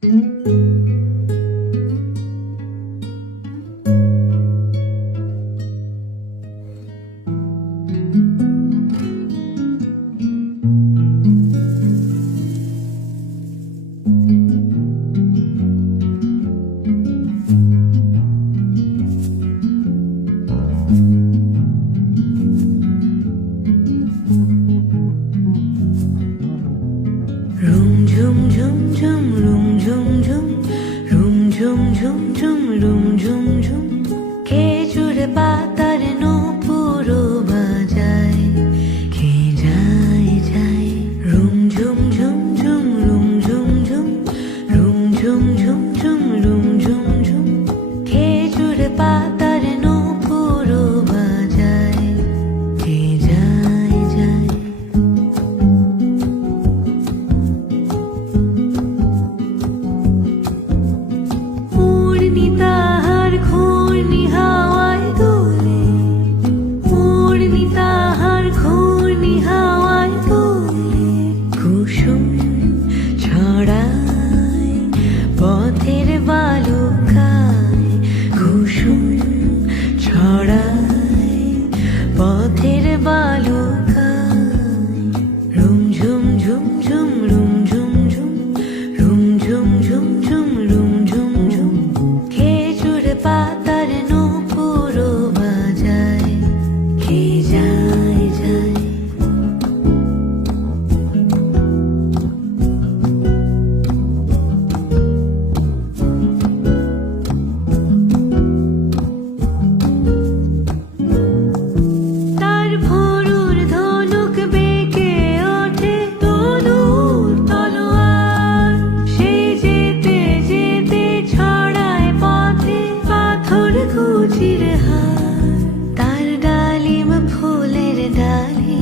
Room zoom zoom zoom, room zoom zoom, room zoom zoom zoom, room zoom zoom. খেজুর পাতার নূপুরও বাজায়, কে যায় যায়। Room zoom zoom zoom, room zoom zoom, room zoom zoom zoom, room zoom zoom. খেজুর পাতার নূপুরও বাজায়, কে যায় যায়। তাহার ঘূর্ণি হাওয়ায় দোলে, উড়নি তাহার ঘূর্ণি হাওয়ায় দোলে। কুসুম ছড়ায় পথের বালুকায়, কুসুম ছড়ায় পথের বালুকায়। রুম ঝুম ঝুম ঝুম, রুম ঝুম ঝুম, রুম ঝুম ঝুম ঝুম, রুম ঝুম ঝুম। খেজুর পাতার নূপুরও বাজায়, কে যায় যায়। তার ভোরুর ধনুক বেঁকে ওঠে তনুর তলোয়ার, সে যেতে যেতে ছড়ায় পথে পাথর কুচির হার। তার ডালিম ফুলের ডালি,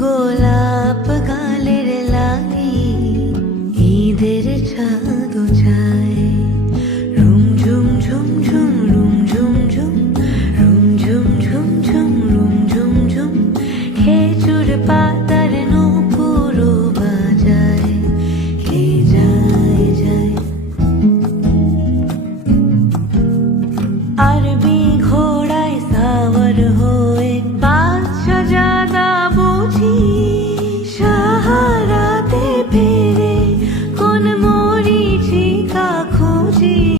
গোলাপ গালের লালি, ঈদের চাঁদ চায়। রুম ঝুম ঝুম ঝুম, রুম ঝুম ঝুম, রুম ঝুম ঝুম ঝুম, রুম ঝুম ঝুম। খেজুর পাতা